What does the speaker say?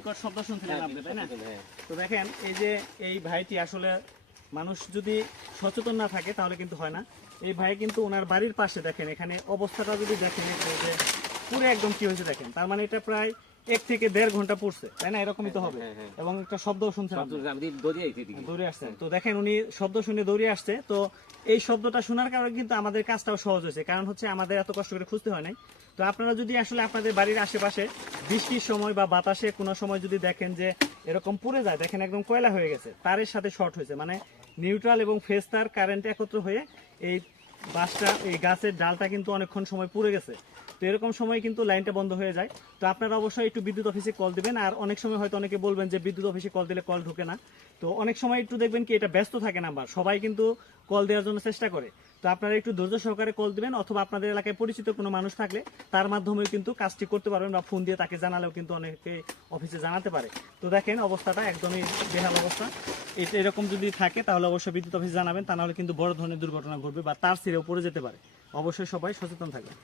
বিকট শব্দ শুনছিলেন আপনি, তাই না? তো দেখেন এই যে এই ভাইটি আসলে মানুষ যদি সচেতন না থাকে তাহলে কিন্তু হয় না। এই ভাই কিন্তু ওনার বাড়ির পাশে দেখেন, এখানে অবস্থাটা যদি দেখেন যে পুরো একদম কি হয়েছে দেখেন, তার মানে এটা প্রায় 1 থেকে 1.5 ঘন্টা পড়ছে, তাই না? এরকমই তো হবে। এবং একটা শব্দ শুনছেন, দৌড়ে আসছেন। তো দেখেন উনি শব্দ শুনে দৌড়ে আসছে। তো এই শব্দটা শোনার কারণে কিন্তু আমাদের কাজটাও সহজ হয়েছে, কারণ হচ্ছে আমাদের এত কষ্ট করে খুঁজতে হয় নাই। তো আপনারা যদি আসলে আপনাদের বাড়ির আশেপাশে বৃষ্টির সময় বা বাতাসে কোনো সময় যদি দেখেন যে এরকম পুড়ে যায়, দেখেন একদম কয়লা হয়ে গেছে, তারের সাথে শর্ট হয়েছে, মানে নিউট্রাল এবং ফেজ তার কারেন্ট একত্র হয়ে এই বাসটা, এই গাছের ডালটা কিন্তু অনেকক্ষণ সময় পুড়ে গেছে। তো এরকম সময় কিন্তু লাইনটা বন্ধ হয়ে যায়। তো আপনারা অবশ্যই একটু বিদ্যুৎ অফিসে কল দিবেন। আর অনেক সময় হয়তো অনেকে বলবেন যে বিদ্যুৎ অফিসে কল দিলে কল ঢুকে না। তো অনেক সময় একটু দেখবেন কি এটা ব্যস্ত থাকে নাম্বার, সবাই কিন্তু কল দেওয়ার জন্য চেষ্টা করে। তো আপনারা একটু ধৈর্য সহকারে কল দিবেন, অথবা আপনাদের এলাকায় পরিচিত কোনো মানুষ থাকলে তার মাধ্যমেও কিন্তু কাজটি করতে পারবেন, বা ফোন দিয়ে তাকে জানালেও কিন্তু অনেকে অফিসে জানাতে পারে। তো দেখেন অবস্থাটা একদমই বেহাল অবস্থা। এটা এরকম যদি থাকে তাহলে অবশ্যই বিদ্যুৎ অফিসে জানাবেন, তা নাহলে কিন্তু বড় ধরনের দুর্ঘটনা ঘটবে বা তার ছিঁড়েও পড়ে যেতে পারে। অবশ্যই সবাই সচেতন থাকবেন।